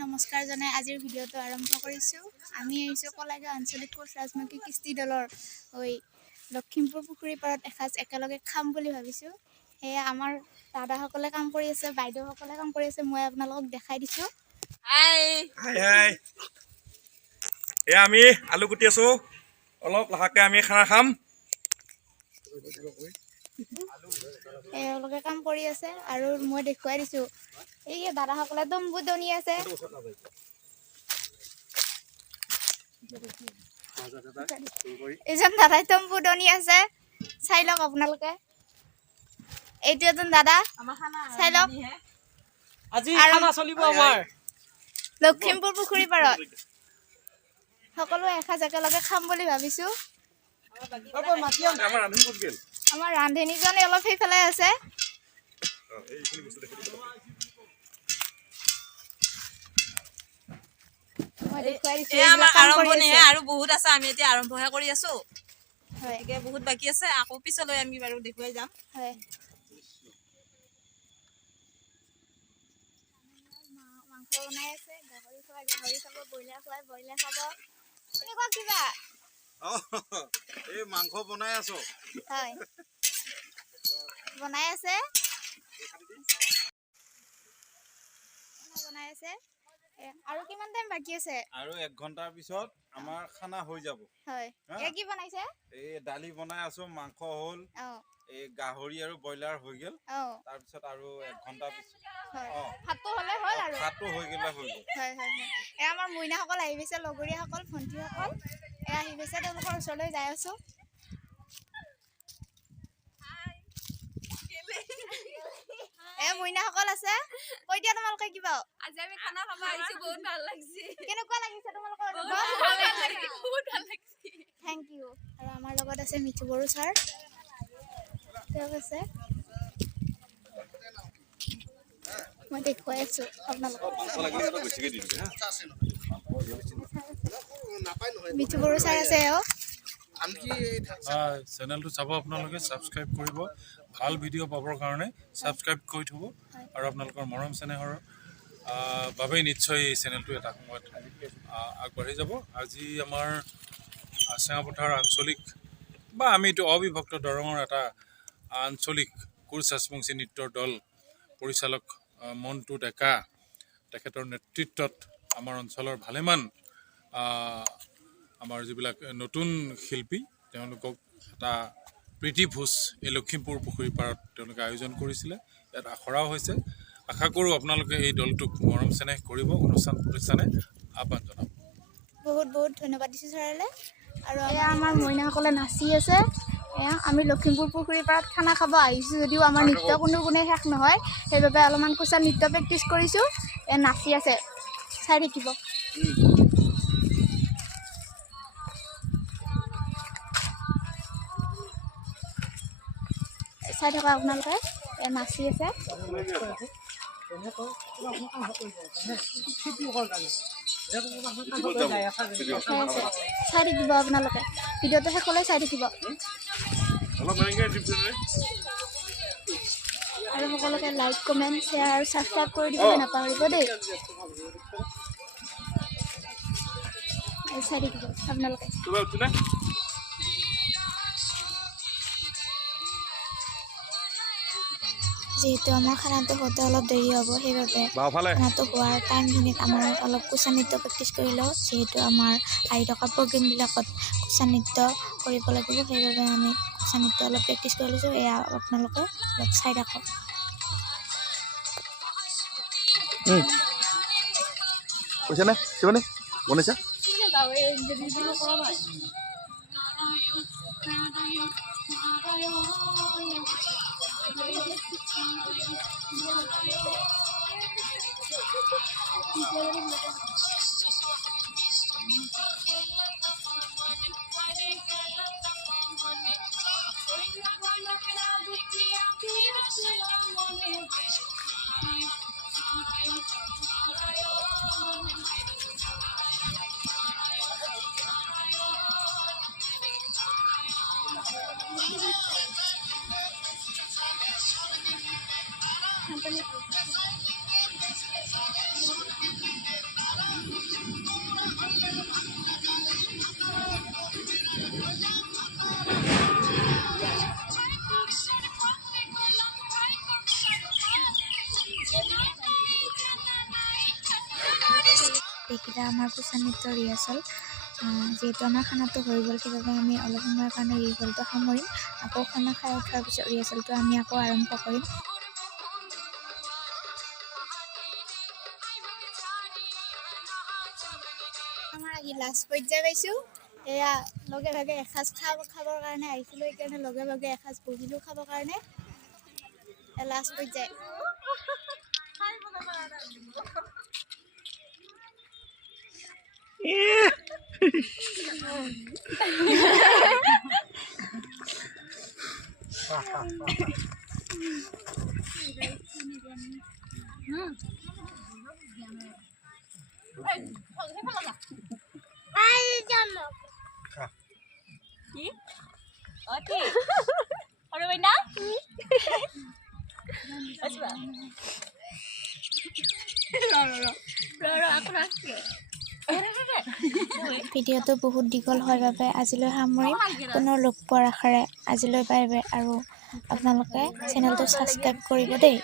নমস্কাৰ জনাই আজিৰ ভিডিঅ'টো আৰম্ভ কৰিছোঁ। আমি আহিছোঁ কলাইগাঁও আঞ্চলিক কোচ ৰাজনৈতিক কৃষ্টি দলৰ হৈ লখিমপুৰ পুখুৰী পাৰত এসাঁজ একেলগে খাম বুলি ভাবিছোঁ। সেয়ে আমাৰ দাদাসকলে কাম কৰি আছে, বাইদেউসকলে কাম কৰি আছে, মই আপোনালোকক দেখাই দিছোঁ। হাই হাই এয়া আমি আলু কুটি আছোঁ, অলপ লাহেকৈ আমি খানা খাম। এওঁলোকে কাম কৰি আছে আৰু মই দেখুৱাই দিছোঁ। এই দাদাসকলে তম্বু টনি আছে। এইজন দাদাই তম্বু টনি আছে, চাই লওক আপোনালোকে। এইটো এজন দাদা, চাই লওক। আজি খানা চলিব আমাৰ লখিমপুৰ পুখুৰী পাৰত সকলো এসাঁজ একেলগে খাম বুলি ভাবিছোঁ। আমাৰ ৰান্ধনীজনে অলপ সেইফালে আছে। আৰম্ভণিহে আৰু বহুত আছে, আমি এতিয়া আৰম্ভহে কৰি আছো। গতিকে বহুত বাকী আছে, আকৌ পিছলৈ আমি বাৰু দেখুৱাই যাম। মাংস বনাই আছে, গাহৰি খাব, ব্ৰইলাৰ খুৱাই ব্ৰইলাৰ খাব, এনেকুৱা কিবা এই মাংস বনাই আছো। হয়, বনাই আছে বনাই আছে। আৰু কিমান টাইম বাকী আছে? আৰু 1 ঘণ্টাৰ পিছত আমাৰ খানা হৈ যাব। হয়, এ কি বনাইছে? এই দালি বনাই আছো, মাংস হ'ল, এই গাহৰি আৰু ব্ৰইলাৰ হৈ গ'ল। তাৰ পিছত আৰু 1 ঘণ্টা পিছত ভাতটো হ'লে হ'ল আৰু ভাতটো হৈ গ'লে হৈ গ'ল। হয় হয় হয়। এয়া আমাৰ মইনাসকল আহি গৈছে, লগৰীয়াসকল, ভণ্টিসকল এয়া আহি গৈছে, তেওঁলোকৰ ওচৰলৈ যাই আছো। মইনাসকল আছে, কৈ দিয়া তোমালোকে কিবা। আজি আমি খানা খাব আহিছো, বহুত ভাল লাগিছে। কেনেকুৱা লাগিছে তোমালোকৰ? বহুত ভাল লাগিছে। Thank you. আৰু আমাৰ লগত আছে মিঠু বড়ো ছাৰ, তেওঁ আছে। মই দেখুৱাই আছো আপোনালোকক। মিঠু বড়ো ছাৰ আছে। চেনেলটো চাব, আপোনালোকে ছাবস্ক্ৰাইব কৰিব, ভাল ভিডিঅ' পাবৰ কাৰণে ছাবস্ক্ৰাইব কৰি থ'ব। আৰু আপোনালোকৰ মৰম চেনেহৰ বাবেই নিশ্চয় এই চেনেলটো এটা সময়ত আগবাঢ়ি যাব। আজি আমাৰ চেঙাপথাৰ আঞ্চলিক বা আমি এইটো অবিভক্ত দৰঙৰ এটা আঞ্চলিক কোচ ৰাজবংশী নৃত্যৰ দল পৰিচালক মণ্টু ডেকা, তেখেতৰ নেতৃত্বত আমাৰ অঞ্চলৰ ভালেমান আমাৰ যিবিলাক নতুন শিল্পী, তেওঁলোকক এটা প্ৰীতি ভোজ এই লখিমপুৰ পুখুৰী পাৰত তেওঁলোকে আয়োজন কৰিছিলে। ইয়াত আখৰাও হৈছে। আশা কৰোঁ আপোনালোকে এই দলটোক মৰম চেনেহ কৰিব, অনুষ্ঠান প্ৰতিষ্ঠানে আহ্বান জনাব। বহুত বহুত ধন্যবাদ দিছোঁ ছাৰলৈ। আৰু এয়া আমাৰ মইনাসকলে নাচি আছে। এয়া আমি লখিমপুৰ পুখুৰী পাৰত খানা খাব আহিছোঁ যদিও আমাৰ নৃত্য কোনো গুণে শেষ নহয়, সেইবাবে অলপমান কোচা নৃত্য প্ৰেক্টিচ কৰিছোঁ। এয়া নাচি আছে, চাই থাকিব। চাই থকা আপোনালোকে, এয়া নাচি আছে। চাই থাকিব আপোনালোকে, ভিডিঅ'টো শেষলৈ চাই থাকিব। আৰু সকলোকে লাইক, কমেণ্ট, শ্বেয়াৰ আৰু ছাবস্ক্ৰাইব কৰি দিবলৈ নাপাহৰিব দেই। চাই থাকিব আপোনালোকে। যিহেতু আমাৰ খানাটো হওঁতে অলপ দেৰি হ'ব, সেইবাবে খানাটো হোৱাৰ টাইমখিনিত আমাৰ অলপ কোচা নৃত্য প্ৰেক্টিচ কৰি লওঁ। যিহেতু আমাৰ আহি থকা প্ৰগ্ৰেমবিলাকত কোচা নৃত্য কৰিব লাগিব, সেইবাবে আমি কোচা নৃত্য অলপ প্ৰেক্টিচ কৰি লৈছোঁ। এয়া আপোনালোকে অলপ চাই থাকক। কৈছেনে শিৱানী বনাইছা? দেখিলে আমাৰ কুচা নৃত্য ৰিহাৰ্চেল যিহেতু আমাৰ খানাটো হৈ গ'ল সেইবাবে আমি অলপ সময়ৰ কাৰণে ৰিহাৰ্চেলটো সামৰিম আকৌ খানা খাই উঠাৰ পিছত ৰিহাৰ্চেলটো আমি আকৌ আৰম্ভ কৰিম আমাৰ আজি লাষ্ট পৰ্যায় পাইছোঁ এয়া লগে লগে এসাঁজ খাবৰ কাৰণে আহিছিলোঁ সেইকাৰণে লগে লগে এসাঁজ বহিলোঁ খাবৰ কাৰণে লাষ্ট পৰ্যায় ভিডিঅ'টো বহুত দীঘল হয় বাবে আজিলৈ সামৰিম পুনৰ লগ পোৱাৰ আশাৰে আজিলৈ বাই বাই আৰু আপোনালোকে চেনেলটো ছাবস্ক্ৰাইব কৰিব দেই